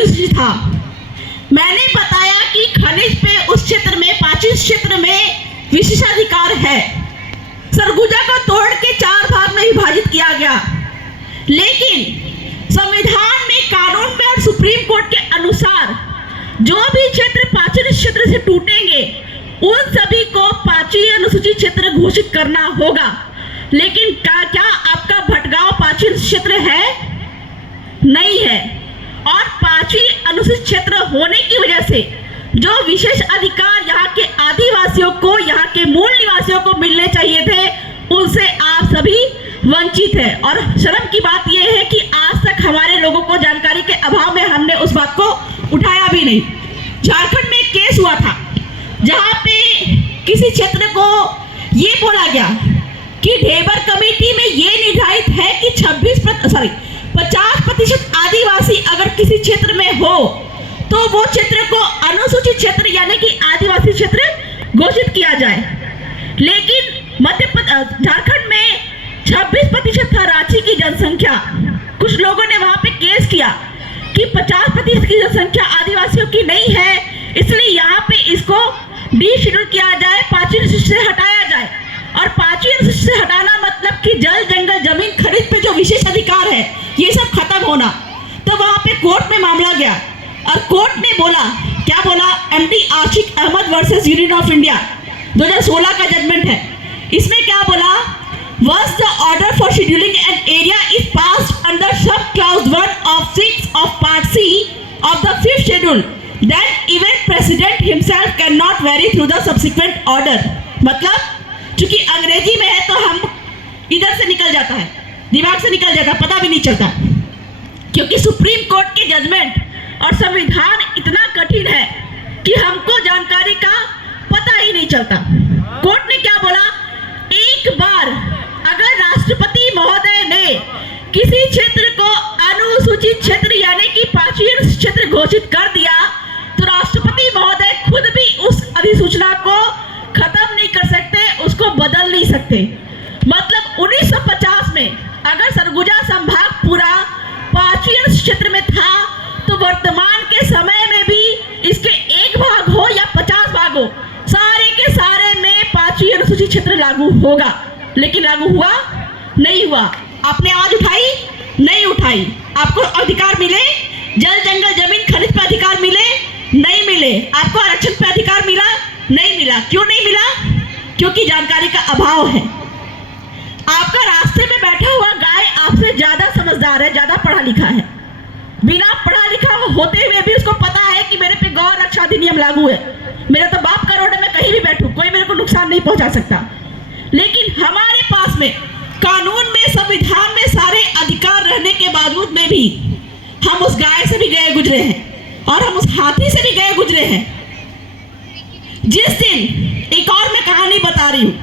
अनुसूचित था। मैंने बताया कि खनिज पे उस क्षेत्र में 25 क्षेत्र में विशेषाधिकार है। सरगुजा को तोड़ के 4 भाग में विभाजित किया गया, लेकिन संविधान में, कानून में और सुप्रीम कोर्ट के अनुसार जो भी क्षेत्र 25 क्षेत्र से टूटेंगे उन सभी को 25 अनुसूचित क्षेत्र घोषित करना होगा। लेकिन क्या आपका भटगांव 25 क्षेत्र है? नहीं है। और 25 अनुसूचित क्षेत्र होने की वजह से जो विशेष अधिकार यहाँ के आदिवासियों को, यहाँ के मूल निवासियों को मिलने चाहिए थे, उनसे आप सभी वंचित हैं। और शर्म की बात यह है कि आज तक हमारे लोगों को जानकारी के अभाव में हमने उस बात को उठाया भी नहीं। झारखंड में एक केस हुआ था जहाँ पे किसी क्षेत्र को ये बोला गया कि ढेबर कमेटी में ये निर्धारित है कि 50% आदिवासी अगर किसी क्षेत्र में हो तो वो क्षेत्र को अनुसूचित क्षेत्र यानी कि आदिवासी क्षेत्र घोषित किया जाए। लेकिन झारखंड में 26% था रांची की जनसंख्या। कुछ लोगों ने वहां पे केस किया कि 50% की जनसंख्या आदिवासियों की नहीं है, इसलिए यहाँ पे इसको डीशेड्यूल किया जाए, 5 अनुसूचित से हटाया जाए। और 5 अनुसूचित से हटाना मतलब कि जल, जंगल, जमीन, खनिज पे जो विशेष अधिकार है ये सब खत्म होना। तो वहां पे कोर्ट में मामला गया और कोर्ट ने बोला, क्या बोला? MD Ashiq Ahmed versus union of India 2016 का जजमेंट है। इसमें क्या बोला? Once the order for scheduling an area is passed under sub clause 1 of 6 of part C of the 5th schedule, then even president himself cannot vary through the subsequent order। मतलब चूंकि अंग्रेजी में है तो हम इधर से निकल जाता है, दिमाग से निकल जाता है, पता भी नहीं चलता, क्योंकि सुप्रीम कोर्ट के जजमेंट और संविधान इतना कठिन है कि हमको जानकारी का पता ही नहीं चलता। कोर्ट ने क्या बोला? एक बार अगर राष्ट्रपति महोदय ने किसी क्षेत्र को अनुसूचित क्षेत्र यानी कि 25 क्षेत्र घोषित कर दिया तो राष्ट्रपति महोदय खुद भी उस अधिसूचना को खत्म नहीं कर सकते, उसको बदल नहीं सकते। मतलब 1950 में अगर सरगुजा संभाग पूरा 25 क्षेत्र में था तो वर्तमान के समय में भी इसके 1 भाग हो या 50 भाग हो, सारे के सारे में 25 अनुसूचित क्षेत्र लागू होगा। लेकिन लागू हुआ? नहीं हुआ। आपने आवाज उठाई? नहीं उठाई। आपको अधिकार मिले? जल, जंगल, जमीन, खनिज पे अधिकार मिले? नहीं मिले। आपको आरक्षण पे अधिकार मिला? नहीं मिला। क्यों नहीं मिला? क्योंकि जानकारी का अभाव है। आपका रास्ते में बैठा हुआ गाय आपसे ज्यादा समझदार है, ज्यादा पढ़ा लिखा है। बिना पढ़ा लिखा होते हुए भी उसको पता है कि मेरे पे गौ रक्षा अधिनियम लागू है, मेरा तो बाप का रोड है, मैं कहीं भी बैठूं कोई मेरे को नुकसान नहीं पहुंचा सकता। लेकिन हमारे पास में कानून में, संविधान में सारे अधिकार रहने के बावजूद में भी हम उस गाय से भी गए गुजरे हैं और हम उस हाथी से भी गए गुजरे हैं। जिस दिन, एक और मैं कहानी बता रही हूँ,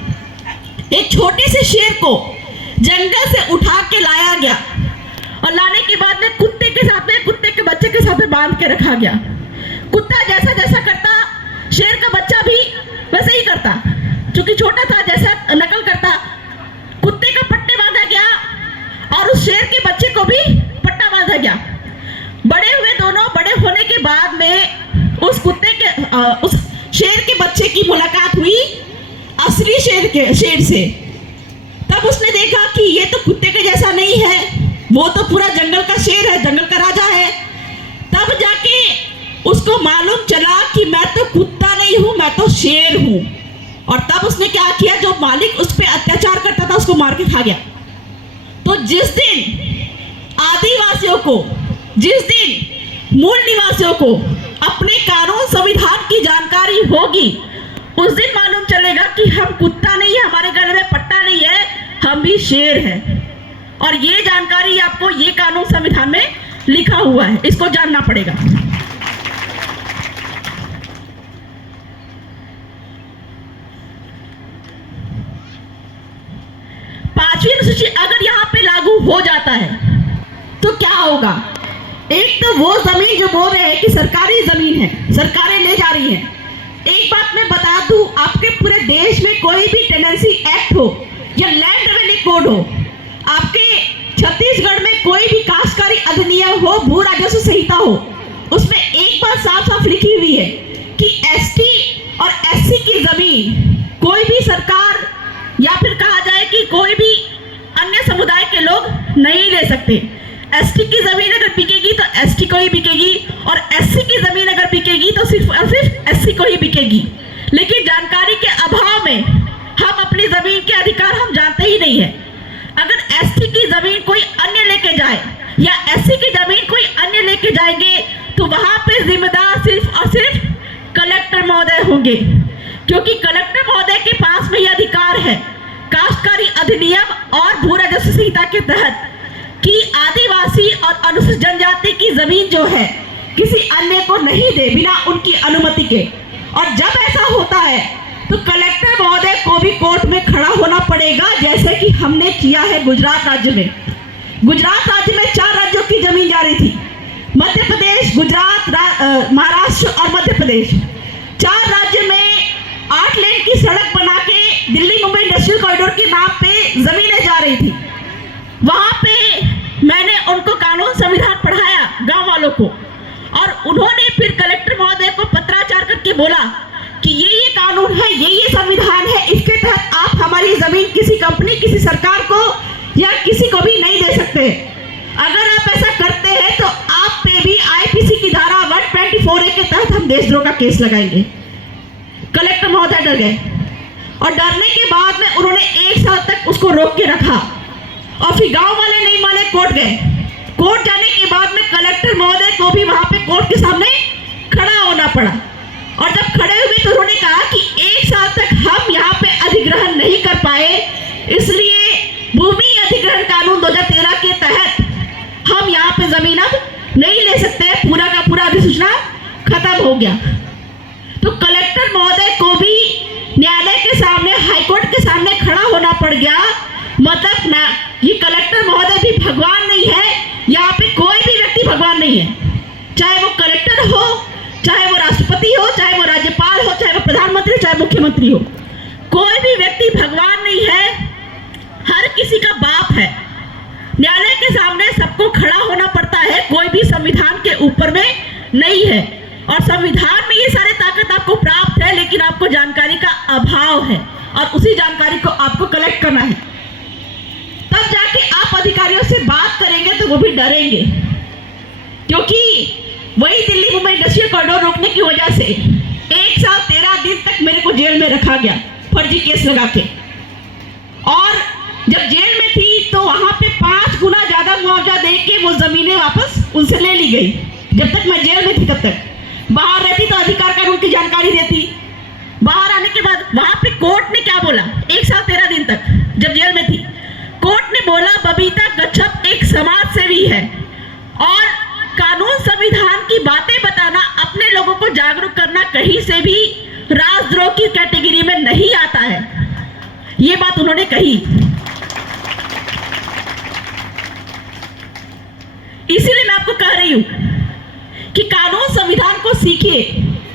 एक छोटे से शेर को जंगल से उठा के लाया गया और लाने के बाद में कुत्ते के साथ में, कुत्ते के बच्चे के साथ में बांध के रखा गया। कुत्ता जैसा जैसा करता शेर का बच्चा भी वैसे ही करता, क्योंकि छोटा था, जैसा नकल करता। कुत्ते का पट्टे बांधा गया और उस शेर के बच्चे को भी पट्टा बांधा गया। बड़े हुए दोनों, बड़े होने के बाद में उस कुत्ते के उस शेर के बच्चे की मुलाकात हुई असली शेर से। तब उसने देखा कि ये तो कुत्ते के जैसा नहीं है, वो तो पूरा जंगल का शेर है, जंगल का राजा है। तब जाके उसको मालूम चला कि मैं तो कुत्ता नहीं हूं, मैं तो शेर हूं। और तब उसने क्या किया? जो मालिक उस पर अत्याचार करता था उसको मार के खा गया। तो जिस दिन आदिवासियों को, जिस दिन मूल निवासियों को अपने कानून, संविधान की जानकारी होगी, उस दिन मालूम चलेगा कि हम कुत्ता नहीं है, हमारे गले में पट्टा नहीं है, हम भी शेर हैं। और ये जानकारी आपको, ये कानून संविधान में लिखा हुआ है, इसको जानना पड़ेगा। पांचवी अनुसूची अगर यहाँ पे लागू हो जाता है तो क्या होगा? एक तो वो जमीन जो बोल रहे हैं कि सरकारी जमीन है, सरकारें ले जा रही हैं। एक बात मैं बता दूं, आपके पूरे देश में कोई भी टेनेंसी एक्ट हो या लैंड रेवेन्यू कोड हो, आपके छत्तीसगढ़ में कोई भी काश्तकारी अधिनियम हो, भू राजस्व संहिता हो, उसमें एक बात साफ साफ लिखी हुई है कि एसटी और एससी की जमीन कोई भी सरकार या फिर कहा जाए कि कोई भी अन्य समुदाय के लोग नहीं ले सकते। एसटी की जमीन अगर बिकेगी तो एसटी को ही बिकेगी और एससी की जमीन अगर बिकेगी तो सिर्फ और सिर्फ एससी को ही बिकेगी। लेकिन जानकारी के अभाव में हम अपनी जमीन के अधिकार हम जानते ही नहीं है। अगर एसटी की जमीन कोई अन्य लेके जाए या एससी की जमीन कोई अन्य लेके जाएंगे तो वहां पे जिम्मेदार सिर्फ और सिर्फ कलेक्टर महोदय होंगे, क्योंकि कलेक्टर महोदय के पास में यह अधिकार है काश्तकारी अधिनियम और भू राजस्व संहिता के तहत कि आदिवासी और अनुसूचित जनजाति की जमीन जो है किसी अन्य को नहीं दे बिना उनकी अनुमति के। और जब ऐसा होता है तो कलेक्टर महोदय को भी कोर्ट में खड़ा होना पड़ेगा, जैसे कि हमने किया है गुजरात राज्य में। गुजरात राज्य में 4 राज्यों की जमीन जा रही थी, मध्य प्रदेश, गुजरात, महाराष्ट्र और मध्य प्रदेश। 4 राज्य में 8 लेन की सड़क बना के दिल्ली मुंबई इंडस्ट्रियल कॉरिडोर के नाम पे जमीनें जा रही थी। वहां पे मैंने उनको कानून संविधान पढ़ाया गांव वालों को, और उन्होंने फिर कलेक्टर महोदय को पत्राचार करके बोला कि ये कानून है, ये संविधान है, इसके तहत आप हमारी जमीन किसी कंपनी, किसी सरकार को या किसी को भी नहीं दे सकते। अगर आप ऐसा करते हैं तो आप पे भी आईपीसी की धारा 124A के तहत हम देशद्रोह का केस लगाएंगे। कलेक्टर महोदय डर गए और डरने के बाद में उन्होंने 1 साल तक उसको रोक के रखा और फिर गांव वाले नहीं माने, कोर्ट गए। कोर्ट जाने के बाद में कलेक्टर महोदय को भी वहां पे कोर्ट के सामने खड़ा होना पड़ा, और जब खड़े हुए तो उन्होंने कहा कि 1 साल तक हम यहाँ पे अधिग्रहण नहीं कर पाए, इसलिए भूमि अधिग्रहण कानून 2013 के तहत हम यहाँ पे जमीन अब नहीं ले सकते। पूरा का पूरा अधिसूचना खत्म हो गया। तो कलेक्टर महोदय को भी न्यायालय के सामने, हाईकोर्ट के सामने खड़ा होना पड़ गया। मतलब ना, ये कलेक्टर महोदय भी भगवान नहीं है, यहाँ पे कोई भी व्यक्ति भगवान नहीं है, चाहे वो कलेक्टर हो, चाहे वो राष्ट्रपति हो, चाहे वो राज्यपाल हो, चाहे वो प्रधानमंत्री, चाहे मुख्यमंत्री हो, कोई भी व्यक्ति भगवान नहीं है, हर किसी का बाप है। न्यायालय के सामने सबको खड़ा होना पड़ता है, कोई भी संविधान के ऊपर में नहीं है। और संविधान में ये सारे ताकत आपको प्राप्त है, लेकिन आपको जानकारी का अभाव है और उसी जानकारी को आपको कलेक्ट करना है। तब जाके आप अधिकारियों से बात करेंगे तो वो भी डरेंगे, क्योंकि वही दिल्ली मुंबई इंडस्ट्रियल कॉरिडोर रोकने की वजह से 1 साल 13 दिन तक मेरे को जेल में रखा गया, फर्जी केस लगा के। और जब जेल में थी तो वहां पे 5 गुना ज्यादा मुआवजा दे के वो जमीनें वापस उनसे ले ली गई। जब तक मैं जेल में थी तब तक, बाहर रहती तो अधिकार कानून की जानकारी देती। बाहर आने के बाद वहां पे कोर्ट ने क्या बोला, 1 साल 13 दिन तक जब जेल में थी, कोर्ट ने बोला बबीता कच्छप एक समाज सेवी है और कानून संविधान की बातें बताना, अपने लोगों को जागरूक करना कहीं से भी राजद्रोह की कैटेगरी में नहीं आता है। ये बात उन्होंने कही। इसीलिए मैं आपको कह रही हूं कि कानून संविधान को सीखिए,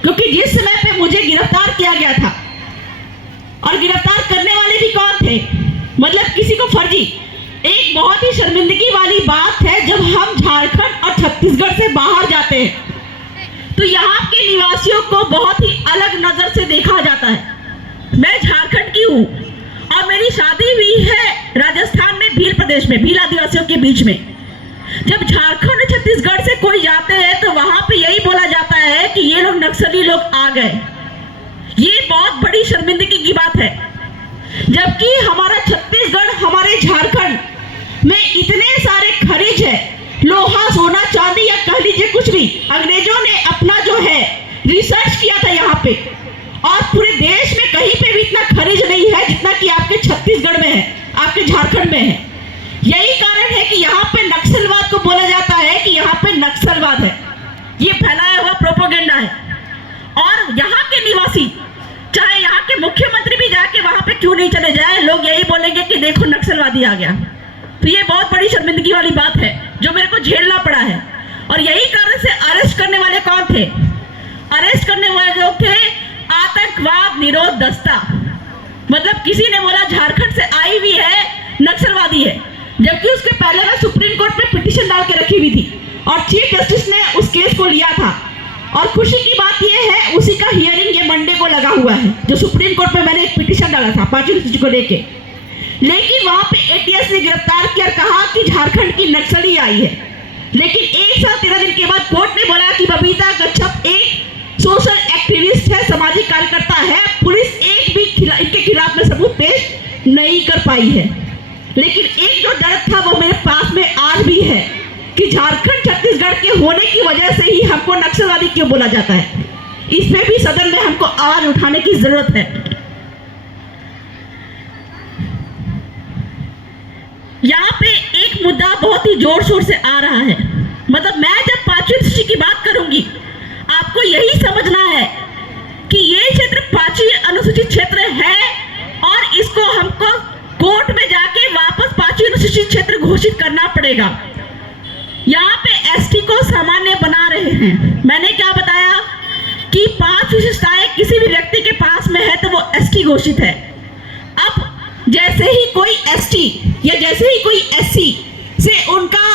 क्योंकि जिस समय पे मुझे गिरफ्तार किया गया था, और गिरफ्तार करने वाले भी कौन थे, मतलब किसी को फर्जी, एक बहुत ही शर्मिंदगी वाली बात है जब हम झारखंड और छत्तीसगढ़ से बाहर जाते हैं तो यहाँ के निवासियों को बहुत ही अलग नजर से देखा जाता है। मैं झारखंड की हूँ और मेरी शादी हुई है राजस्थान में, भील प्रदेश में, भील आदिवासियों के बीच में। जब झारखंड और छत्तीसगढ़ से कोई जाते हैं तो वहां पे यही बोला जाता है कि ये लोग नक्सली लोग आ गए। ये बहुत बड़ी शर्मिंदगी की बात है, जबकि हमारा छत्तीसगढ़, हमारे झारखंड में इतने सारे खनिज है, लोहा, सोना, चांदी या कह लीजिए कुछ भी। अंग्रेजों ने अपना जो है रिसर्च किया था यहाँ पे, और पूरे देश में कहीं पे भी इतना खनिज नहीं है जितना कि आपके छत्तीसगढ़ में है, आपके झारखंड में है। यही कारण है कि यहाँ पे नक्सलवाद को बोला जाता है कि यहाँ पे नक्सलवाद है। ये फैलाया हुआ प्रोपेगेंडा है। और यहाँ के निवासी, चाहे यहाँ के मुख्यमंत्री भी जाके वहां पे क्यों नहीं चले जाए, लोग यही बोलेंगे कि देखो नक्सलवादी आ गया। तो ये बहुत बड़ी शर्मिंदगी वाली बात है जो मेरे को झेलना पड़ा है। और यही कारण से अरेस्ट करने वाले कौन थे, अरेस्ट करने वाले लोग थे आतंकवाद निरोध दस्ता। मतलब किसी ने बोला झारखंड से आई हुई है, नक्सलवादी है, जबकि उसके पहले मैं सुप्रीम कोर्ट में पिटीशन डाल के रखी हुई थी और चीफ जस्टिस ने उस केस को लिया था। और खुशी की बात यह है उसी का हियरिंग ये मंडे को लगा हुआ है, जो सुप्रीम कोर्ट में मैंने एक पिटीशन डाला था 5 यूनिवर्सिटी को लेके। लेकिन वहां पे एटीएस ने गिरफ्तार किया और कहा कि झारखंड की नक्सली आई है। लेकिन 1 साल 13 दिन के बाद कोर्ट ने बोला कि बबीता कच्छप एक सोशल एक्टिविस्ट है, सामाजिक कार्यकर्ता है। पुलिस एक भी इनके खिलाफ में सबूत पेश नहीं कर पाई है। लेकिन एक जो दर्द था वो मेरे पास में आज भी है कि झारखंड छत्तीसगढ़ के होने की वजह से ही हमको नक्सलवादी क्यों बोला जाता है। इस पे भी सदन में हमको आवाज उठाने की जरूरत है। यहाँ पे एक मुद्दा बहुत ही जोर शोर से आ रहा है। मतलब मैं जब 5वीं अनुसूची की बात करूंगी, आपको यही समझना है कि ये क्षेत्र 5वीं अनुसूचित क्षेत्र है और इसको हमको कोर्ट में जाके वापस 5वीं अनुसूचित क्षेत्र घोषित करना पड़ेगा। यहाँ पे एसटी को सामान्य बना रहे हैं। मैंने क्या बताया कि 5 विशेषताएं किसी भी व्यक्ति के पास में है तो वो एसटी घोषित है। अब जैसे ही कोई एसटी या जैसे ही कोई एससी से उनका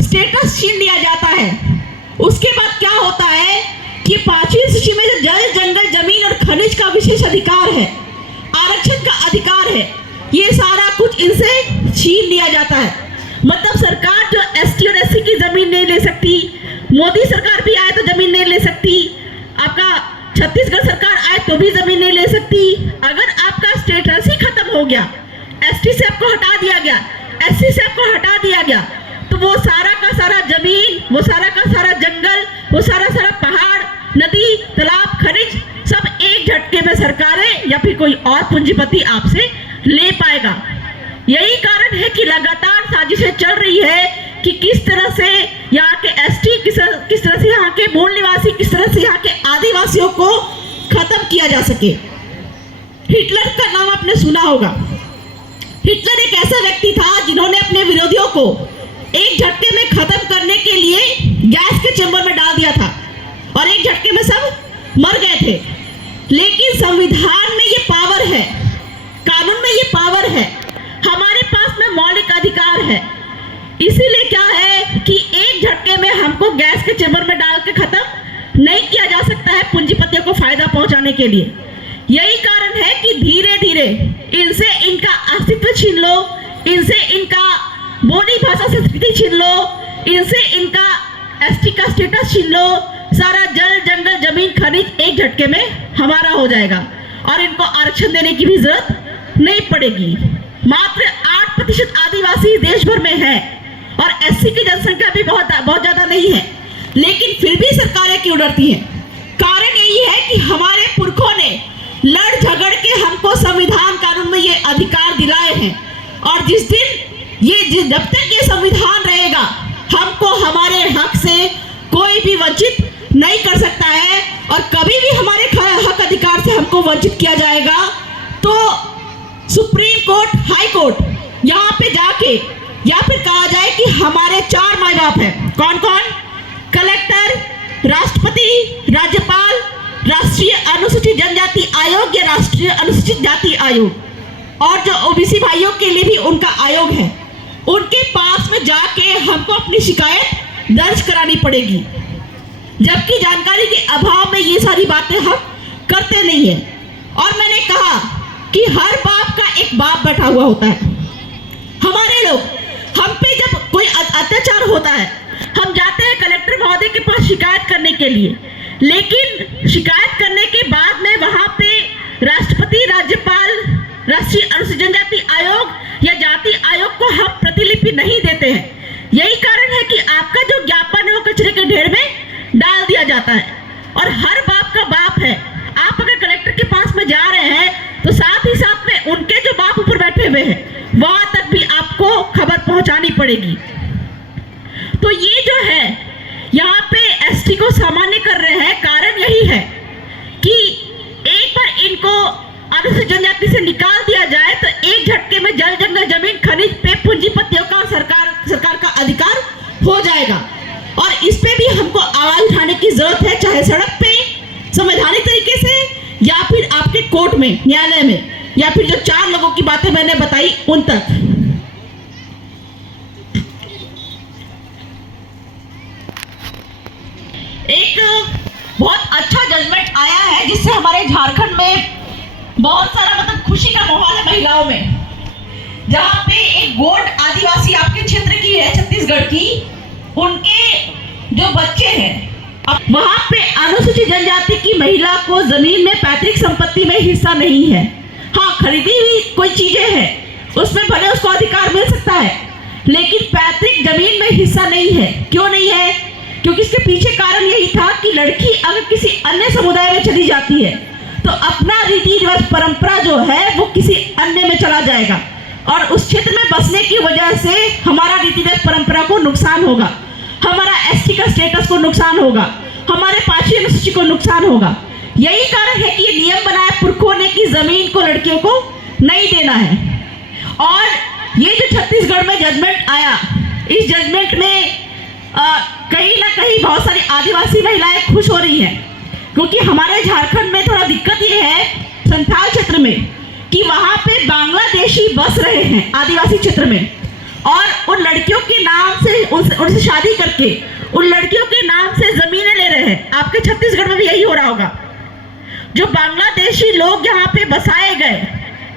स्टेटस छीन लिया जाता है, उसके बाद क्या होता है कि 5वीं सूची में जो जल जंगल जमीन और खनिज का विशेष अधिकार है, आरक्षण का अधिकार है, ये सारा कुछ इनसे छीन लिया जाता है। मतलब सरकार जो एसटी और एससी की जमीन नहीं ले सकती, मोदी सरकार भी आए तो जमीन नहीं ले सकती, आपका छत्तीसगढ़ सरकार आए तो भी जमीन नहीं ले सकती। अगर आपका स्टेटस ही खत्म हो गया, एसटी से आपको हटा दिया गया, एससी से आपको हटा दिया गया, तो वो सारा का सारा जमीन, वो सारा का सारा जंगल, वो सारा सारा पहाड़, नदी, तालाब, खनिज सब एक झटके में सरकारें या फिर कोई और पूंजीपति आपसे ले पाएगा। यही कारण है कि लगातार साजिशें चल रही है कि किस तरह से यहाँ के एसटी, किस तरह से यहाँ के मूल निवासी, किस तरह से यहाँ के आदिवासियों को खत्म किया जा सके। हिटलर का नाम आपने सुना होगा। हिटलर एक ऐसा व्यक्ति था जिन्होंने अपने विरोधियों को एक झटके में खत्म करने के लिए गैस के चेंबर में डाल दिया था और एक झटके में सब मर गए थे। लेकिन संविधान में ये पावर है, कानून में ये पावर है, हमारे पास में मौलिक अधिकार है। इसीलिए क्या है कि एक झटके में हमको गैस के चेंबर में डाल के खत्म नहीं किया जा सकता है पूंजीपतियों को फायदा पहुंचाने के लिए। यही कारण है कि धीरे धीरे इनसे इनका अस्तित्व छीन लो, इनसे इनका बोली भाषा संस्कृति छीन लो, इनसे इनका एसटी का स्टेटस छीन लो, सारा जल जंगल जमीन खनिज एक झटके में हमारा हो जाएगा और इनको आरक्षण देने की भी जरूरत नहीं पड़ेगी। मात्र 8% आदिवासी देश भर में है और एससी की जनसंख्या भी बहुत ज्यादा नहीं है, लेकिन फिर भी सरकारें क्यों डरती हैं? कारण यही है कि हमारे पुरखों ने लड़ झगड़ के हमको संविधान कानून में ये अधिकार दिलाए हैं और जब तक ये संविधान रहेगा, हमको हमारे हक से कोई भी वंचित नहीं कर सकता है। और कभी भी हमारे हक अधिकार से हमको वंचित किया जाएगा तो सुप्रीम कोर्ट, हाई कोर्ट यहाँ पे जाके या फिर कहा जाए कि हमारे 4 माई बाप हैं। कौन कौन? कलेक्टर, राष्ट्रपति, राज्यपाल, राष्ट्रीय अनुसूचित जनजाति आयोग या राष्ट्रीय अनुसूचित जाति आयोग और जो ओबीसी भाइयों के लिए भी उनका आयोग है, उनके पास में जाके हमको अपनी शिकायत दर्ज करानी पड़ेगी। जबकि जानकारी के अभाव में ये सारी बातें हम करते नहीं है। और मैंने कहा कि हर बाप का एक बाप बैठा हुआ होता है। हमारे लोग, हम पे जब कोई अत्याचार होता है, हम जाते हैं कलेक्टर महोदय के पास शिकायत करने के लिए, लेकिन शिकायत करने के बाद में वहां पे राष्ट्रपति, राज्यपाल, राष्ट्रीय अनुसूचित जनजाति आयोग या जाति आयोग को हम प्रतिलिपि नहीं देते हैं। यही कारण है कि आपका जो ज्ञापन है वो कचरे के ढेर में डाल दिया जाता है। और हर बाप का बाप है। आप अगर कलेक्टर के पास में जा रहे हैं तो साथ ही साथ में उनके जो बाप ऊपर बैठे हुए हैं वहां तक भी आपको खबर पहुंचानी पड़ेगी। तो ये जो है यहाँ पे एसटी को सामान्य कर रहे हैं, कारण यही है कि एक बार इनको अनुसूचित जनजाति से निकाल दिया जाए तो एक झटके में जल जंगल जमीन खनिज पे पूंजीपतियों का सरकार का अधिकार हो जाएगा। और इस पे भी हमको आवाज उठाने की जरूरत है, चाहे सड़क पे संवैधानिक तरीके से या फिर आपके कोर्ट में, न्यायालय में, या फिर जो 4 लोगों की बातें मैंने बताई उन तक। एक बहुत अच्छा जजमेंट आया है जिससे हमारे झारखंड में बहुत सारा मतलब खुशी का माहौल है महिलाओं में। जहाँ पे एक गोंड आदिवासी आपके क्षेत्र की है, छत्तीसगढ़ की, उनके जो बच्चे हैं वहाँ पे अनुसूचित जनजाति की महिला को जमीन में पैतृक संपत्ति में हिस्सा नहीं है। हाँ, खरीदी हुई कोई चीजें हैं उसमें भले उसको अधिकार मिल सकता है, लेकिन पैतृक जमीन में हिस्सा नहीं है। क्यों नहीं है? क्योंकि इसके पीछे कारण यही था कि लड़की अगर किसी अन्य समुदाय में चली जाती है तो अपना रीति रिवाज परंपरा जो है वो किसी अन्य में चला जाएगा और उस क्षेत्र में बसने की वजह से हमारा रीति रिवाज परंपरा को नुकसान होगा, हमारा एसटी का स्टेटस को नुकसान होगा, हमारे 5वीं अनुसूची को नुकसान होगा। यही कारण है कि ये नियम बनाया पुरखों ने कि जमीन को लड़कियों को नहीं देना है। और ये जो छत्तीसगढ़ में जजमेंट आया, इस जजमेंट में कहीं ना कहीं बहुत सारी आदिवासी महिलाएं खुश हो रही हैं, क्योंकि हमारे झारखंड में थोड़ा दिक्कत ये है संथाल क्षेत्र में कि वहाँ पे बांग्लादेशी बस रहे हैं आदिवासी क्षेत्र में, और उन लड़कियों के नाम से उनसे शादी करके उन लड़कियों के नाम से जमीनें ले रहे हैं। आपके छत्तीसगढ़ में भी यही हो रहा होगा। जो बांग्लादेशी लोग यहाँ पे बसाए गए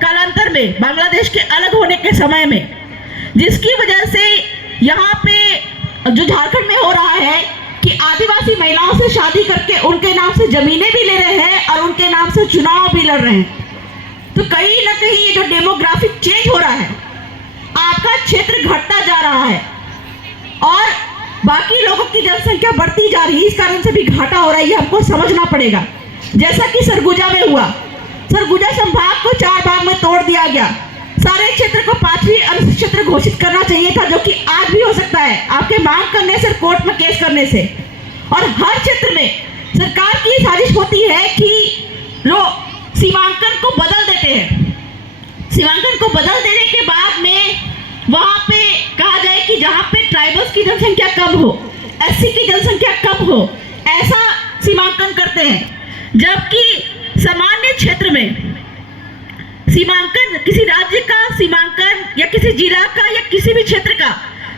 कालांतर में बांग्लादेश के अलग होने के समय में, जिसकी वजह से यहाँ पे जो झारखंड में हो रहा है कि आदिवासी महिलाओं से शादी करके उनके नाम से जमीनें भी ले रहे हैं और उनके नाम से चुनाव भी लड़ रहे हैं। तो कहीं ना कहीं ये जो डेमोग्राफिक चेंज हो रहा है, आपका क्षेत्र घटता जा रहा है और बाकी लोगों की जनसंख्या बढ़ती जा रही है, इस कारण से भी घाटा हो रहा है, ये हमको समझना पड़ेगा। जैसा कि सरगुजा में हुआ, सरगुजा संभाग को 4 भाग में तोड़ दिया गया। सारे क्षेत्र को 5वीं अनुसूचित क्षेत्र घोषित करना चाहिए था, जो कि आज भी हो सकता है आपके मांग करने से, कोर्ट में केस करने से। और हर क्षेत्र में सरकार की साजिश होती है कि लोग सीमांकन को बदल देते हैं। सीमांकन को बदल देने के बाद में वहां पे कहा जाए कि जहां पे ट्राइबल्स की जनसंख्या कम हो, एससी की जनसंख्या कम हो, ऐसा सीमांकन करते हैं। जबकि सामान्य क्षेत्र में सीमांकन किसी राज्य का सीमांकन या किसी जिला का या किसी भी क्षेत्र का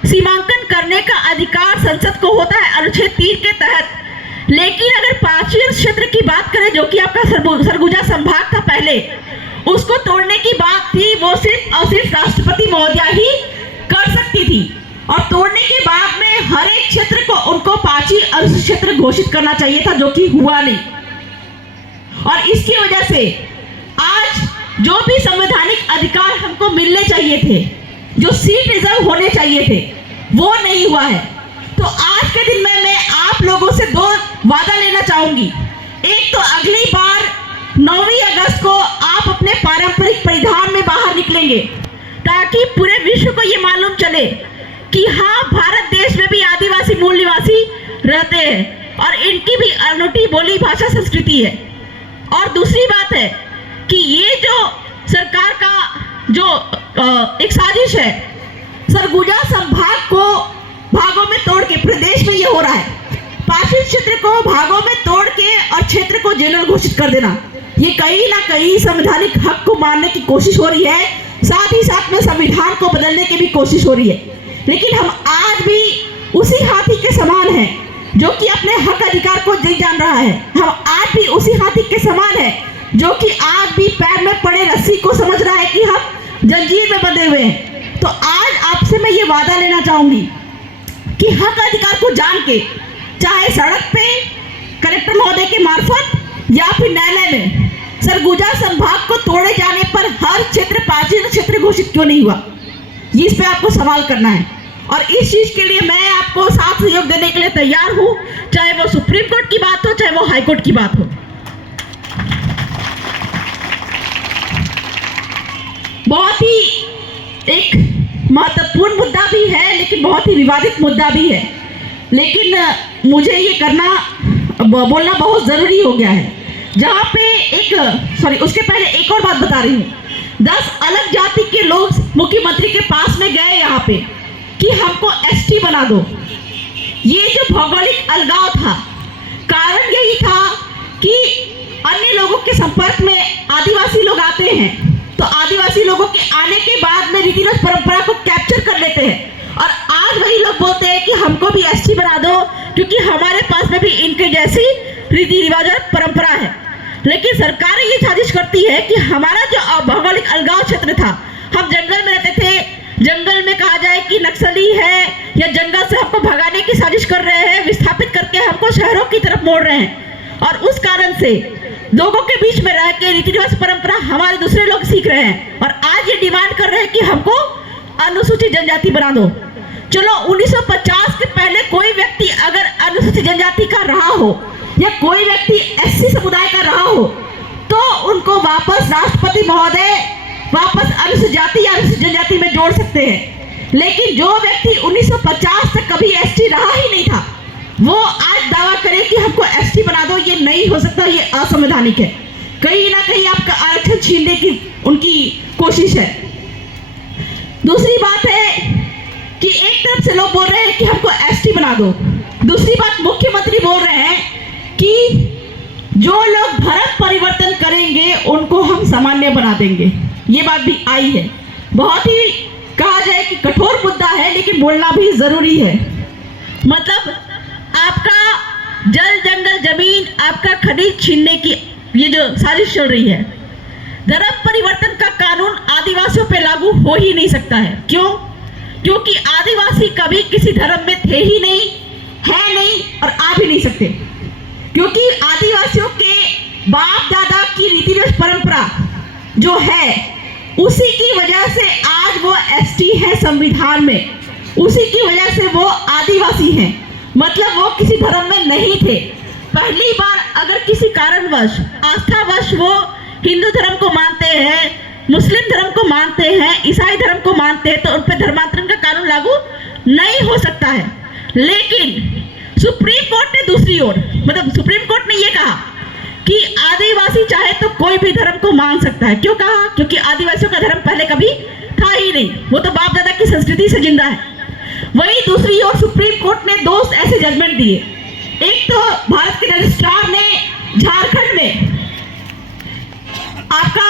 सीमांकन करने का अधिकार संसद को होता है अनुच्छेद 3 के तहत। लेकिन अगर 5वीं क्षेत्र की बात करें, जो कि आपका सरगुजा संभाग था पहले, उसको तोड़ने की बात थी, वो सिर्फ और सिर्फ राष्ट्रपति महोदया ही कर सकती थी। और तोड़ने के बाद में हर एक क्षेत्र को उनको 5वीं अनुसूचित क्षेत्र घोषित करना चाहिए था, जो कि हुआ नहीं। और इसकी वजह से आज जो भी संवैधानिक अधिकार हमको मिलने चाहिए थे, जो सीट रिजर्व होने चाहिए थे, वो नहीं हुआ है। तो आज के दिन में मैं आप लोगों से 2 वादा लेना चाहूंगी। एक तो अगली बार 9वीं अगस्त को आप अपने पारंपरिक परिधान में बाहर निकलेंगे, ताकि पूरे विश्व को ये मालूम चले कि हाँ, भारत देश में भी आदिवासी मूल निवासी रहते हैं और इनकी भी अनूठी बोली, भाषा, संस्कृति है। और दूसरी बात है कि ये जो सरकार का जो एक साजिश है, सरगुजा संभाग को भागों में तोड़ के, प्रदेश में ये हो रहा है, 5वीं क्षेत्र को भागों में तोड़ के और क्षेत्र को जनरल घोषित कर देना, ये कहीं ना कहीं संवैधानिक हक को मारने की कोशिश हो रही है, साथ ही साथ में संविधान को बदलने की भी कोशिश हो रही है। लेकिन हम आज भी उसी हाथी के समान हैं जो कि अपने हक अधिकार को नहीं जान रहा है। हम आज भी उसी हाथी के समान हैं जो कि आज भी पैर में पड़े रस्सी को समझ रहा है कि हम जंजीर में बंधे हुए हैं। तो आज आपसे मैं ये वादा लेना चाहूंगी कि हक अधिकार को जान के, चाहे सड़क पे कलेक्टर महोदय के मार्फत या फिर न्यायालय में, सरगुजा संभाग को तोड़े जाने पर हर क्षेत्र 5वीं क्षेत्र घोषित क्यों नहीं हुआ, ये इस पे आपको सवाल करना है। और इस चीज के लिए मैं आपको साथ सहयोग देने के लिए तैयार हूं, चाहे वो सुप्रीम कोर्ट की बात हो, चाहे वो हाई कोर्ट की बात हो। बहुत ही एक महत्वपूर्ण मुद्दा भी है, लेकिन बहुत ही विवादित मुद्दा भी है, लेकिन मुझे ये बोलना बहुत जरूरी हो गया है। जहाँ पे उसके पहले एक और बात बता रही हूँ। 10 अलग जाति के लोग मुख्यमंत्री के पास में गए यहाँ पे कि हमको एसटी बना दो। ये जो भौगोलिक अलगाव था, कारण यही था कि अन्य लोगों के संपर्क में आदिवासी लोग आते हैं, तो आदिवासी लोगों के आने के बाद में रीति रिवाज परंपरा को कैप्चर कर लेते हैं। और आज वही लोग बोलते हैं कि हमको भी एसटी बना दो, क्योंकि हमारे पास में भी इनके जैसी रीति रिवाज और परंपरा है। लेकिन सरकारें ये साजिश करती है कि हमारा जो भौगोलिक अलगाव क्षेत्र था, हम जंगल में रहते थे, जंगल में कहा जाए कि नक्सली है या जंगल से हमको भगाने की साजिश कर रहे हैं, विस्थापित करके हमको शहरों की तरफ मोड़ रहे हैं, और उस कारण से लोगों के बीच में रह के रीति रिवाज परंपरा हमारे दूसरे लोग सीख रहे हैं और आज ये डिमांड कर रहे हैं कि हमको अनुसूचित जनजाति बना दो। चलो 1950 के पहले कोई व्यक्ति अगर अनुसूचित जनजाति का रहा हो या कोई व्यक्ति एससी समुदाय का रहा हो तो उनको वापस राष्ट्रपति महोदय वापस अनुसूचित जाति या अनुसूचित जनजाति में जोड़ सकते हैं। लेकिन जो व्यक्ति 1950 तक कभी एसटी रहा ही नहीं था, वो आज दावा करे कि हमको एसटी बना दो, ये नहीं हो सकता, ये असंवैधानिक है। कहीं ना कहीं आपका आरक्षण छीनने की उनकी कोशिश है। दूसरी बात है कि एक तरफ से लोग बोल रहे हैं कि हमको एसटी बना दो, दूसरी बात मुख्यमंत्री बोल रहे हैं कि जो लोग धर्म परिवर्तन करेंगे उनको हम सामान्य बना देंगे। ये बात भी आई है। बहुत ही कहा जाए कि कठोर मुद्दा है, लेकिन बोलना भी जरूरी है। मतलब आपका जल जंगल जमीन आपका खनिज छीनने की ये जो साजिश चल रही है, धर्म परिवर्तन का कानून आदिवासियों पे लागू हो ही नहीं सकता है। क्यों? क्योंकि आदिवासी कभी किसी धर्म में थे ही नहीं, है नहीं और आ भी नहीं सकते। क्योंकि आदिवासियों के बाप दादा की रीति रिवाज परंपरा जो है उसी की वजह से आज वो एसटी है संविधान में, उसी की वजह से वो आदिवासी हैं। मतलब वो किसी धर्म में नहीं थे। पहली बार अगर किसी कारणवश आस्थावश वो हिंदू धर्म को मानते हैं, मुस्लिम धर्म को मानते हैं, ईसाई धर्म को मानते हैं तो उन पर धर्मांतरण का कानून लागू नहीं हो सकता है। लेकिन सुप्रीम कोर्ट ने दूसरी ओर, मतलब सुप्रीम कोर्ट ने ये कहा कि आदिवासी चाहे तो कोई भी धर्म को मान सकता है। क्यों कहा? क्योंकि आदिवासियों का धर्म पहले कभी था ही नहीं, वो तो बाप दादा की संस्कृति से जिंदा है। वहीं दूसरी ओर सुप्रीम कोर्ट ने दो ऐसे जजमेंट दिए। एक तो भारत के रजिस्ट्रार ने झारखंड में आपका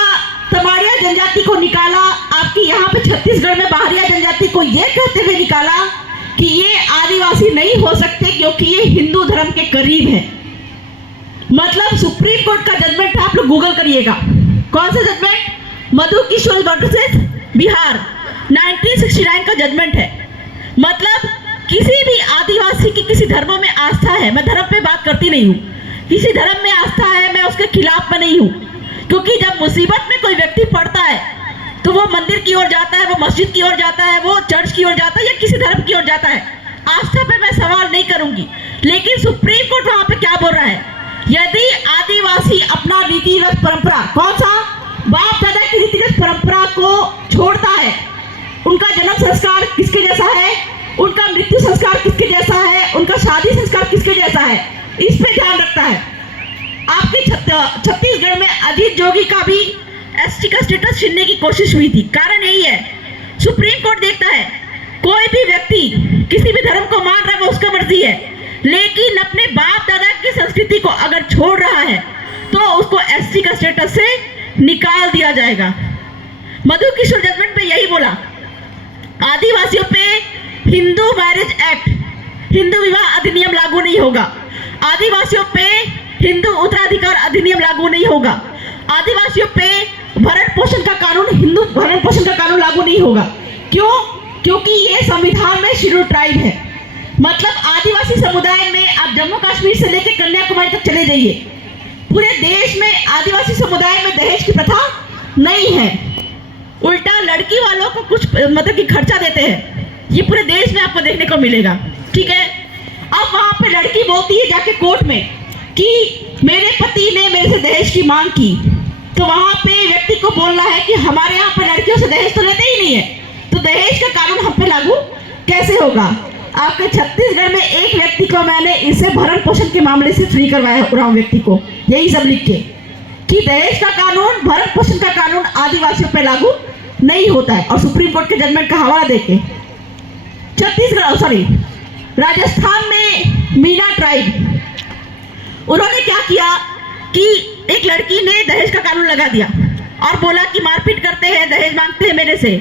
तमाड़िया जनजाति को निकाला, आपकी यहाँ पे छत्तीसगढ़ में बाहरिया जनजाति को ये कहते हुए निकाला कि ये आदिवासी नहीं हो सकते क्योंकि ये हिंदू धर्म के करीब है। मतलब सुप्रीम कोर्ट का जजमेंट था, आप लोग गूगल करिएगा। कौन सा जजमेंट? मधु किशोर वर्सेस बिहार 1969 का जजमेंट है। मतलब किसी भी आदिवासी की किसी धर्म में आस्था है, मैं धर्म पे बात करती नहीं हूँ, किसी धर्म में आस्था है, मैं उसके खिलाफ में नहीं हूँ। क्योंकि जब मुसीबत में कोई व्यक्ति पड़ता है तो वो मंदिर की ओर जाता है, वो मस्जिद की ओर जाता है, वो चर्च की ओर जाता है या किसी धर्म की ओर जाता है। आस्था पे मैं सवाल नहीं करूंगी, लेकिन सुप्रीम कोर्ट वहां पे क्या बोल रहा है? यदि आदिवासी अपना रीति रिवाज परंपरा, कौन सा? बाप दादा की रीति रिवाज परंपरा को छोड़ता है, उनका जन्म संस्कार किसके जैसा है, उनका मृत्यु संस्कार किसके जैसा है, उनका शादी संस्कार किसके जैसा है, इस पे ध्यान रखता है। आपके छत्तीसगढ़ में अजीत जोगी का भी एसटी का स्टेटस छीनने की कोशिश हुई थी। कारण यही है, सुप्रीम कोर्ट देखता है कोई भी व्यक्ति किसी भी धर्म को मान रहा है वो उसका मर्जी है, लेकिन अपने बाप दादा की संस्कृति को अगर छोड़ रहा है तो उसको एसटी का स्टेटस से निकाल दिया जाएगा। मधु किशोर जजमेंट में यही बोला। आदिवासियों पे हिंदू मैरिज एक्ट, हिंदू विवाह अधिनियम लागू नहीं होगा। आदिवासियों पे हिंदू उत्तराधिकार अधिनियम लागू नहीं होगा। आदिवासियों पे भरण पोषण का कानून, हिंदू भरण पोषण का कानून लागू नहीं होगा। क्यों? क्योंकि ये संविधान में शेड्यूल ट्राइब है। मतलब आदिवासी समुदाय में आप जम्मू कश्मीर से लेकर कन्याकुमारी तक चले जाइए, पूरे देश में आदिवासी समुदाय में दहेज की प्रथा नहीं है। उल्टा लड़की वालों को कुछ मतलब कि खर्चा देते हैं, ये पूरे देश में आपको देखने को मिलेगा। ठीक है, अब वहां पे लड़की बोलती है जाके कोर्ट में कि मेरे पति ने मेरे से दहेज की मांग की, तो वहां पे व्यक्ति को बोलना है कि हमारे यहाँ पे लड़कियों से दहेज तो लेते ही नहीं है, तो दहेज का कानून हम पे लागू कैसे होगा? आपके छत्तीसगढ़ में एक व्यक्ति को मैंने इससे भरण पोषण के मामले से फ्री करवाया हूँ, व्यक्ति को यही सब लिख के कि दहेज का कानून, भरण पोषण का कानून आदिवासियों पे लागू नहीं होता है। और सुप्रीम कोर्ट के जजमेंट का हवाला देके राजस्थान में मीना ट्राइब, उन्होंने क्या किया कि एक लड़की ने दहेज का कानून लगा दिया और बोला कि मारपीट करते हैं, दहेज मांगते हैं मेरे से।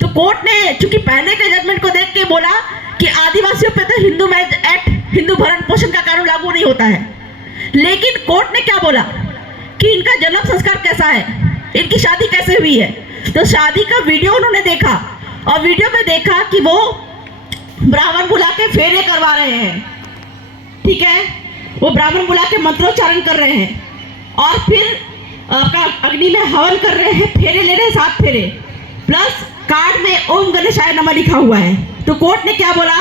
तो कोर्ट ने चूंकि पहले के जजमेंट को देख के बोला कि कि आदिवासियों पे तो हिंदू मैरिज एक्ट, हिंदू भरण पोषण का कानून लागू नहीं होता है। लेकिन कोर्ट ने क्या बोला कि इनका जन्म संस्कार कैसा है, इनकी शादी कैसे हुई है। तो शादी का वीडियो उन्होंने देखा और वीडियो में देखा कि वो ब्राह्मण बुला के फेरे करवा रहे हैं, ठीक है, वो ब्राह्मण बुला के मंत्रोच्चारण कर रहे हैं और फिर आपका अग्नि में हवन कर रहे हैं, फेरे ले रहे हैं, 7 फेरे, प्लस कार्ड में ओम गणेशाय नमः लिखा हुआ है। तो कोर्ट ने क्या बोला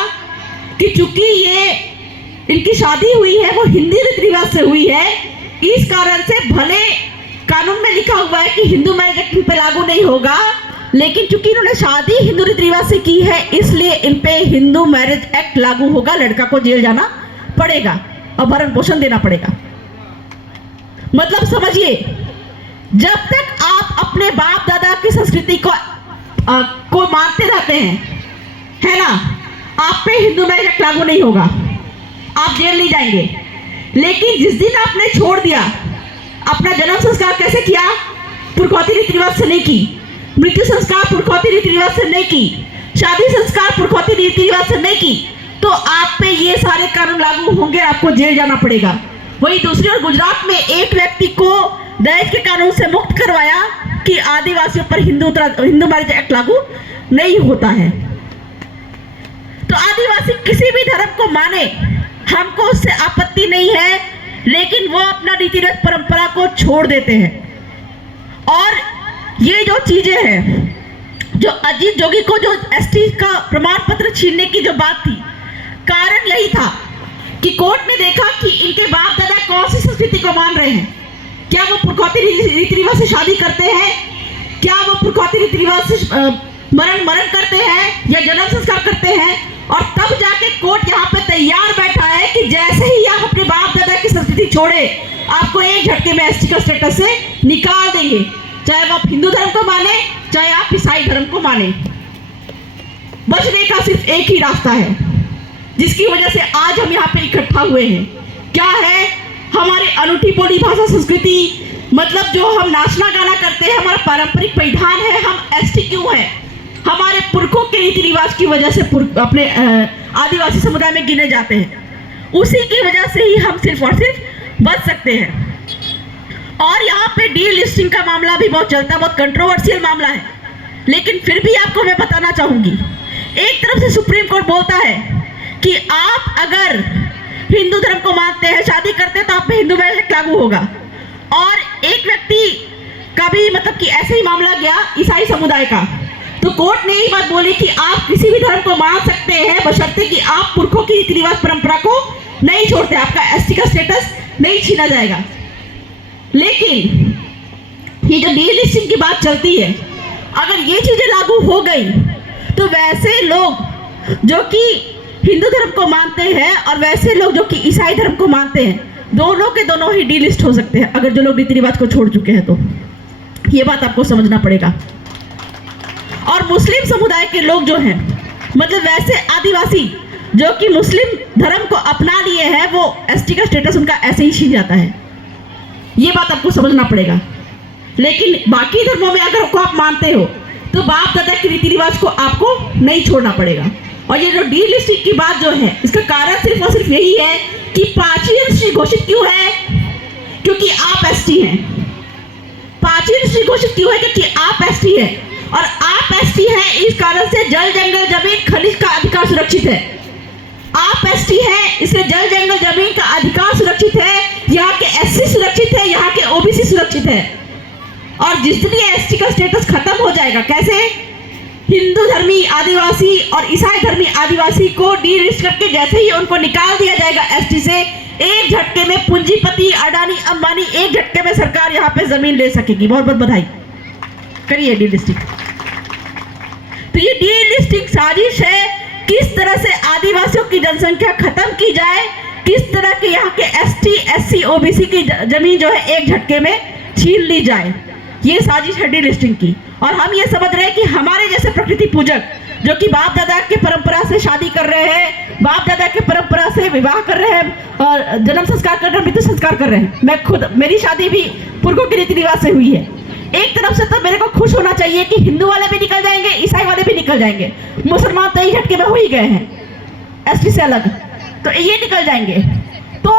कि चूंकि ये इनकी शादी हुई है वो हिंदी रीति रिवाज से हुई है, इस कारण से भले कानून में लिखा हुआ है कि हिंदू मैरिज एक्ट पे लागू नहीं होगा, लेकिन चूंकि इन्होंने शादी हिंदू रीति रिवाज से की है इसलिए इन पे हिंदू मैरिज एक्ट लागू होगा, लड़का को जेल जाना पड़ेगा और भरण पोषण देना पड़ेगा। मतलब समझिए, जब तक आप अपने बाप दादा की संस्कृति को मानते रहते हैं, है ना, आप पे हिंदू मैरिज एक्ट लागू नहीं होगा, आप जेल नहीं जाएंगे। लेकिन जिस दिन आपने छोड़ दिया, अपना जन्म संस्कार कैसे किया, पुरखौती रीति रिवाज से नहीं की, मृत्यु संस्कार पुरखौती रीति रिवाज से नहीं की, शादी संस्कार पुरखौती रीति रिवाज से नहीं की, तो आप पे ये सारे कानून लागू होंगे, आपको जेल जाना पड़ेगा। वही दूसरी ओर गुजरात में एक व्यक्ति को दहेज के कानून से मुक्त करवाया कि आदिवासियों पर हिंदू मैरिज एक्ट लागू नहीं होता है। तो आदिवासी किसी भी धर्म को माने, हमको उससे आपत्ति नहीं है, लेकिन वो अपना रीति रिवाज परंपरा को छोड़ देते हैं। और ये जो चीजें हैं, जो अजीत जोगी को जो एसटी का प्रमाण पत्र छीनने की जो बात थी, कारण यही था कि कोर्ट ने देखा कि इनके बाप दादा कौन सी संस्कृति को मान रहे हैं, क्या वो पुरखौती रीति रिवाज से शादी करते हैं, क्या वो पुरखौती रीति रिवाज से मरण करते हैं या जन्म संस्कार करते हैं। और तब जाके कोर्ट यहाँ पे तैयार बैठा है कि जैसे ही आप अपने बाप दादा की संस्कृति छोड़े, आपको एक झटके में एसटी का स्टेटस से निकाल देंगे, चाहे वो आप हिंदू धर्म को माने, चाहे आप ईसाई धर्म को माने। बचने का सिर्फ एक ही रास्ता है, जिसकी वजह से आज हम यहाँ पे इकट्ठा हुए हैं। क्या है, हमारे अनूठी बोली भाषा संस्कृति, मतलब जो हम नाचना गाना करते हैं, हमारा पारंपरिक परिधान है। हम एसटी क्यों हैं? हमारे पुरखों के रीति रिवाज की वजह से अपने आदिवासी समुदाय में गिने जाते हैं, उसी की वजह से ही हम सिर्फ और सिर्फ बच सकते हैं। और यहाँ पे डी लिस्टिंग का मामला भी बहुत चलता है, बहुत कंट्रोवर्शियल मामला है, लेकिन फिर भी आपको मैं बताना चाहूंगी, एक तरफ से सुप्रीम कोर्ट बोलता है कि आप अगर हिंदू धर्म को मानते हैं, शादी करते हैं, तो आप पे हिंदू मैरिज एक्ट लागू होगा। और एक व्यक्ति का भी मतलब कि ऐसे ही मामला गया ईसाई समुदाय का, तो कोर्ट ने यही बात बोली कि आप किसी भी धर्म को मान सकते हैं, बशर्ते कि आप पुरखों की रीति रिवाज परंपरा को नहीं छोड़ते, आपका एसटी का स्टेटस नहीं छीना जाएगा। लेकिन ये जो डी लिस्टिंग की बात चलती है, अगर ये चीजें लागू हो गई तो वैसे लोग जो कि हिंदू धर्म को मानते हैं और वैसे लोग जो कि ईसाई धर्म को मानते हैं, दोनों के दोनों ही डी लिस्ट हो सकते हैं, अगर जो लोग रीति रिवाज को छोड़ चुके हैं। तो ये बात आपको समझना पड़ेगा। और मुस्लिम समुदाय के लोग जो हैं, मतलब वैसे आदिवासी जो कि मुस्लिम धर्म को अपना लिए हैं, वो एसटी का स्टेटस उनका ऐसे ही छीन जाता है, ये बात आपको समझना पड़ेगा। लेकिन बाकी धर्मों में अगर को आप मानते हो तो बाप दादा के रीति रिवाज को आपको नहीं छोड़ना पड़ेगा। और ये जो डी लिस्टिंग की बात जो है, इसका कारण सिर्फ और सिर्फ यही है कि 5वीं अनुसूची घोषित क्यों है, क्योंकि आप एसटी हैं। 5वीं अनुसूची घोषित क्यों है, क्योंकि आप एसटी हैं, और आप एसटी हैं, इस कारण से जल जंगल जमीन खनिज का अधिकार सुरक्षित है। आप एसटी हैं, इसलिए जल जंगल जमीन का अधिकार सुरक्षित है, यहाँ के एससी सुरक्षित है, यहाँ के ओबीसी सुरक्षित है। और जिस दिन ये एसटी का स्टेटस खत्म हो जाएगा, कैसे, हिंदू धर्मी आदिवासी और ईसाई धर्मी आदिवासी को डी लिस्ट करके जैसे ही उनको निकाल दिया जाएगा एसटी से, एक झटके में पूंजीपति अडानी अंबानी, एक झटके में सरकार यहाँ पे जमीन ले सकेगी। बहुत बहुत बधाई, करिए डी लिस्टिंग। तो ये डी लिस्टिंग साजिश है, किस तरह से आदिवासियों की जनसंख्या खत्म की जाए, किस तरह के यहाँ के एसटी एससी ओबीसी की जमीन जो है एक झटके में छीन ली जाए, ये साजिश है डी लिस्टिंग की। और हम ये समझ रहे हैं कि हमारे जैसे प्रकृति पूजक जो कि बाप दादा के परंपरा से शादी कर रहे हैं, बाप दादा के परंपरा से विवाह कर रहे हैं और जन्म संस्कार कर रहे हैं, मृत्यु संस्कार कर रहे हैं। मैं खुद, मेरी शादी भी पुरखों के रीति रिवाज से हुई है। एक तरफ से तो मेरे को खुश होना चाहिए कि हिंदू वाले भी निकल जाएंगे, ईसाई वाले भी निकल जाएंगे, मुसलमान तो एक झटके में हो ही गए हैं। एसटी से अलग, तो ये निकल जाएंगे, तो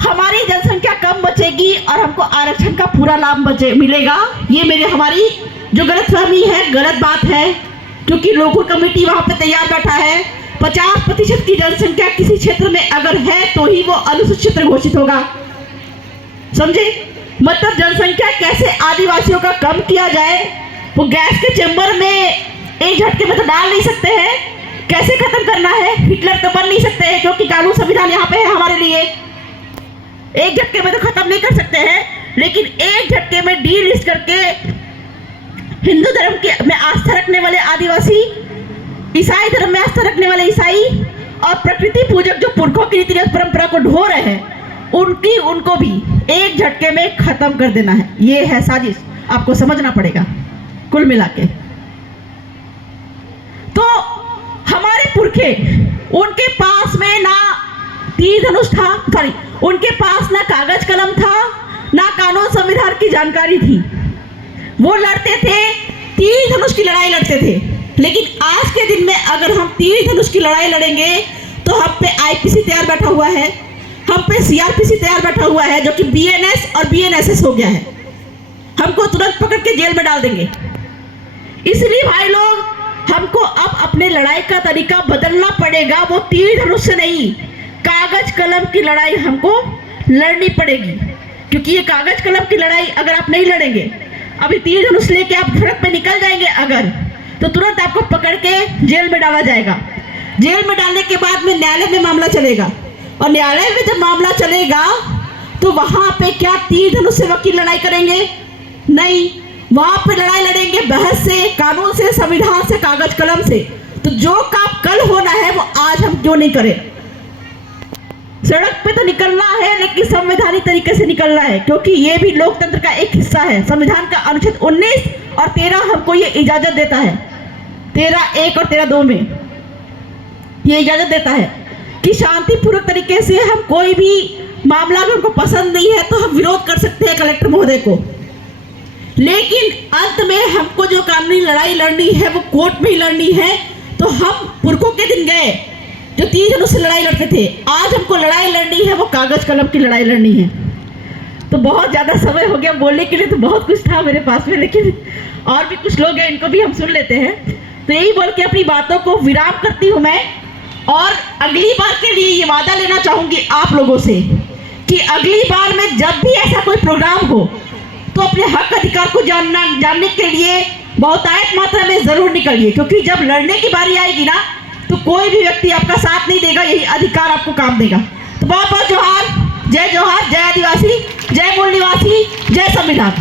हमारी जनसंख्या कम बचेगी और हमको आरक्षण का पूरा लाभ मिलेगा। ये हमारी जो गलतफहमी है, गलत बात है, क्योंकि लोकल कमेटी वहाँ पे तैयार बैठा है। 50% की जनसंख्या किसी क्षेत्र में अगर है तो ही वो अनुसूचित क्षेत्र घोषित होगा, समझे? मतलब जनसंख्या कैसे आदिवासियों का कम किया जाए, वो गैस के चेंबर में एक झटके में तो डाल नहीं सकते हैं। कैसे खत्म करना है, हिटलर तो बन नहीं सकते हैं, क्योंकि कानून संविधान यहाँ पे है हमारे लिए। एक झटके में तो खत्म नहीं कर सकते हैं, लेकिन एक झटके में डीलिस्ट करके हिंदू धर्म में आस्था रखने वाले आदिवासी, ईसाई धर्म में आस्था रखने वाले ईसाई और प्रकृति पूजक जो पुरखों की रीति रिवाज परंपरा को ढो रहे हैं, उनको भी एक झटके में खत्म कर देना है। ये है साजिश, आपको समझना पड़ेगा कुल मिला के। तो हमारे पुरखे, उनके पास में ना तीर धनुष था, सॉरी, उनके पास ना कागज कलम था, ना कानून संविधान की जानकारी थी। वो लड़ते थे, तीर धनुष की लड़ाई लड़ते थे। लेकिन आज के दिन में अगर हम तीर धनुष की लड़ाई लड़ेंगे तो हम पे आईपीसी तैयार बैठा हुआ है, हम पे सीआरपीसी तैयार बैठा हुआ है, जो कि बीएनएस और बीएनएसएस हो गया है। हमको तुरंत पकड़ के जेल में डाल देंगे। इसलिए भाई लोग, हमको अब अपने लड़ाई का तरीका बदलना पड़ेगा। वो तीर धनुष से नहीं, कागज कलम की लड़ाई हमको लड़नी पड़ेगी, क्योंकि ये कागज कलम की लड़ाई अगर आप नहीं लड़ेंगे, अभी तीर धनुष लेके आप सड़क पे निकल जाएंगे अगर, तो तुरंत आपको पकड़ के जेल में डाला जाएगा। जेल में डालने के बाद में न्यायालय में मामला चलेगा, और न्यायालय में जब मामला चलेगा तो वहां पे क्या तीर धनुष से वकील लड़ाई करेंगे? नहीं, वहां पे लड़ाई लड़ेंगे बहस से, कानून से, संविधान से, कागज कलम से। तो जो काम कल होना है वो आज हम क्यों नहीं करें? सड़क पे तो निकलना है, लेकिन संवैधानिक तरीके से निकलना है, क्योंकि ये भी लोकतंत्र का एक हिस्सा है। संविधान का अनुच्छेद 19 और 13 हमको ये इजाजत देता है, 13(1) और 13(2) में ये इजाजत देता है कि शांतिपूर्वक तरीके से हम कोई भी मामला अगर हमको पसंद नहीं है तो हम विरोध कर सकते हैं कलेक्टर महोदय को। लेकिन अंत में हमको जो कानूनी लड़ाई लड़नी है वो कोर्ट में ही लड़नी है। तो हम पुरखों के दिन गए जो तीर धनुष से लड़ाई लड़ते थे, आज हमको लड़ाई लड़नी है वो कागज कलम की लड़ाई लड़नी है। तो बहुत ज़्यादा समय हो गया बोलने के लिए, तो बहुत कुछ था मेरे पास में, लेकिन और भी कुछ लोग हैं, इनको भी हम सुन लेते हैं। तो यही बोल के अपनी बातों को विराम करती हूँ मैं, और अगली बार के लिए ये वादा लेना चाहूँगी आप लोगों से कि अगली बार में जब भी ऐसा कोई प्रोग्राम हो तो अपने हक अधिकार को जानने के लिए बहुतायत मात्रा में ज़रूर निकलिए, क्योंकि जब लड़ने की बारी आएगी ना तो कोई भी व्यक्ति आपका साथ नहीं देगा, यही अधिकार आपको काम देगा। तो बहुत बहुत जोहार, जय जोहार, जय आदिवासी, जय मूल निवासी, जय संविधान।